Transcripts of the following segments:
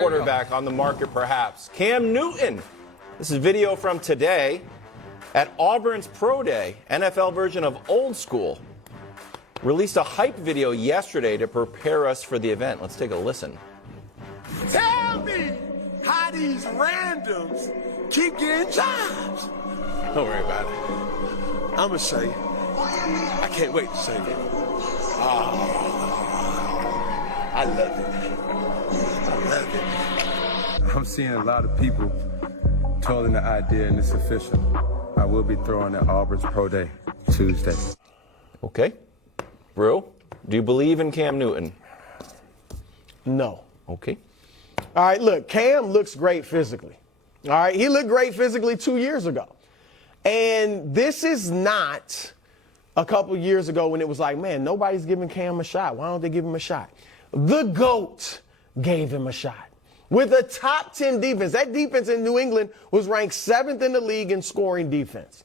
Quarterback on the market, perhaps. Cam Newton. This is video from today at Auburn's Pro Day, NFL version of Old School. Released a hype video yesterday to prepare us for the event. Let's take a listen. Tell me how these randoms keep getting jobs. Don't worry about it. I'm going to say it. I can't wait to say it. I love it. I love it. I'm seeing a lot of people toiling the idea, and it's official. I will be throwing at Auburn's Pro Day Tuesday. Okay. Brew, do you believe in Cam Newton? No. Okay. All right, look, Cam looks great physically. All right, he looked great physically 2 years ago. And this is not a couple years ago when it was like, man, nobody's giving Cam a shot. Why don't they give him a shot? The GOAT gave him a shot. With a top 10 defense. That defense in New England was ranked 7th in the league in scoring defense.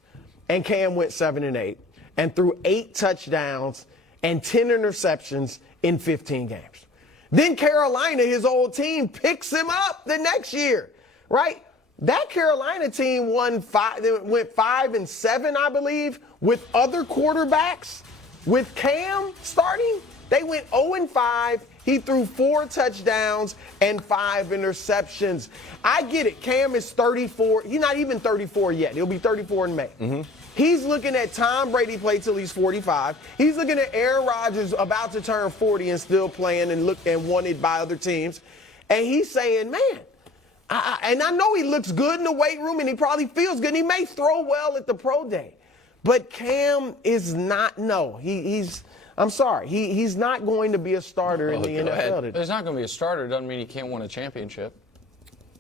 And Cam went 7-8 and threw 8 touchdowns and 10 interceptions in 15 games. Then Carolina, his old team, picks him up the next year, right? That Carolina team went 5-7, I believe, with other quarterbacks. With Cam starting, they went 0-5. He threw 4 touchdowns and 5 interceptions. I get it. Cam is 34. He's not even 34 yet. He'll be 34 in May. Mm-hmm. He's looking at Tom Brady play till he's 45. He's looking at Aaron Rodgers about to turn 40 and still playing and wanted by other teams. And he's saying, man, and I know he looks good in the weight room and he probably feels good. And he may throw well at the pro day. But Cam is not, no. I'm sorry. He's not going to be a starter in the NFL today. He's not going to be a starter. Doesn't mean he can't win a championship.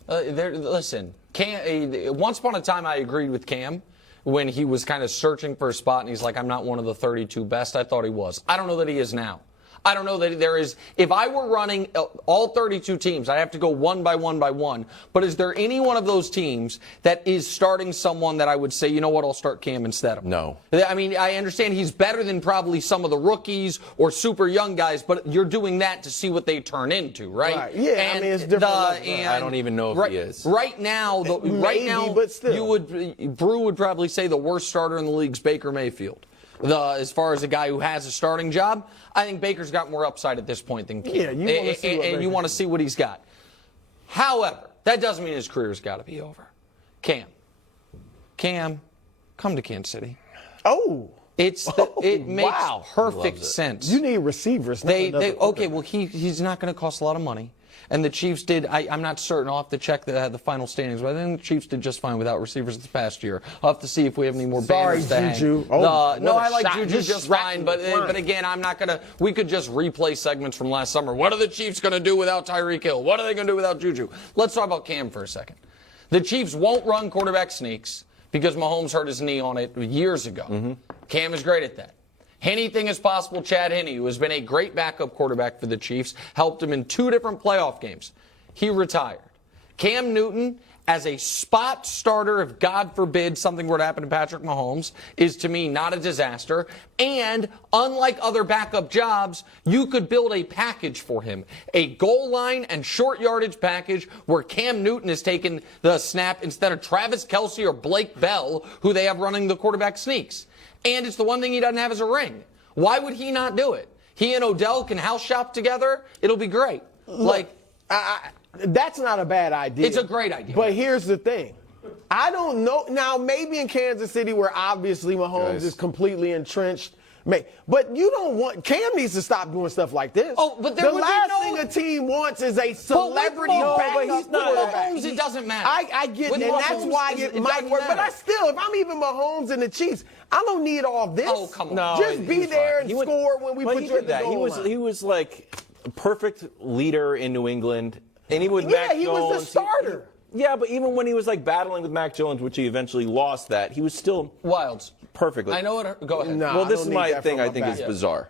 Listen, once upon a time I agreed with Cam when he was kind of searching for a spot and he's like, I'm not one of the 32 best. I thought he was. I don't know that he is now. I don't know that there is. If I were running all 32 teams, I'd have to go one by one by one. But is there any one of those teams that is starting someone that I would say, you know what, I'll start Cam instead of? No. I mean, I understand he's better than probably some of the rookies or super young guys, but you're doing that to see what they turn into, right? Yeah, and I mean, it's different. I don't even know if he is. Right now, but still. Brew would probably say the worst starter in the league is Baker Mayfield. As far as a guy who has a starting job, I think Baker's got more upside at this point than Cam. Yeah, you want to see what he's got. However, that doesn't mean his career's got to be over. Cam, come to Kansas City. Oh. It makes perfect sense. You need receivers. He's not going to cost a lot of money. And the Chiefs did, I'm not certain, I'll have to check the final standings, but I think the Chiefs did just fine without receivers this past year. I'll have to see if we have any more banners to Juju. hang. I like Juju just fine, but again, I'm not going to, we could just replay segments from last summer. What are the Chiefs going to do without Tyreek Hill? What are they going to do without Juju? Let's talk about Cam for a second. The Chiefs won't run quarterback sneaks because Mahomes hurt his knee on it years ago. Mm-hmm. Cam is great at that. Anything is possible. Chad Henne, who has been a great backup quarterback for the Chiefs, helped him in 2 different playoff games. He retired. Cam Newton, as a spot starter, if God forbid something were to happen to Patrick Mahomes, is to me not a disaster. And unlike other backup jobs, you could build a package for him. A goal line and short yardage package where Cam Newton is taking the snap instead of Travis Kelce or Blake Bell, who they have running the quarterback sneaks. And it's the one thing he doesn't have is a ring. Why would he not do it? He and Odell can house shop together. It'll be great. Look, that's not a bad idea. It's a great idea. But here's the thing. I don't know. Now, maybe in Kansas City where obviously Mahomes is completely entrenched. But you don't want – Cam needs to stop doing stuff like this. Oh, but there the last thing a team wants is a celebrity backup quarterback. Mahomes, it doesn't matter. I get it, and that's why it might work. But if I'm even Mahomes and the Chiefs, I don't need all this. Oh, come on. No, just be there and score when we put you at the goal line. He was like a perfect leader in New England. And he would Mac Jones. He was the starter. Yeah, but even when he was like battling with Mac Jones, which he eventually lost that, he was still Wilds. Perfectly. I know it. Go ahead. No, well, this is my thing I think is bizarre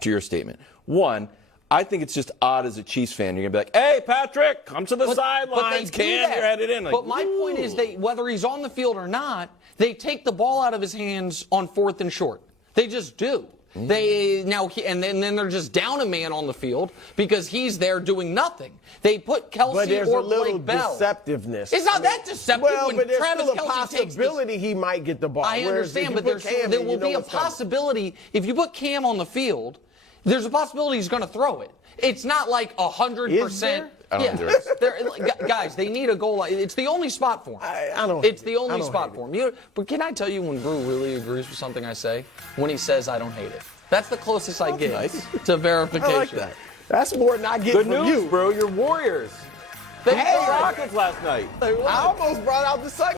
to your statement. One, I think it's just odd as a Chiefs fan. You're going to be like, hey, Patrick, come to the sidelines. Cam, you're headed in. Like, but my point is, whether he's on the field or not, they take the ball out of his hands on 4th and short. They just do. And then they're just down a man on the field because he's there doing nothing. They put Kelsey But there's or a little Blake Bell. deceptiveness. It's not that deceptive Well, when but there's Travis still a Kelce takes this. possibility he might get the ball. I understand, but there will be a possibility if you put Cam on the field. There's a possibility he's going to throw it. It's not like 100%. I don't think there is. Guys, they need a goal line. It's the only spot for him. I don't. It's the only spot hate for him. But can I tell you when Brew really agrees with something I say? When he says I don't hate it. That's the closest I get to verification. I like that. That's more than I get Good from news, you. bro. Your Warriors. They beat the Rockets last night. I almost brought out the second.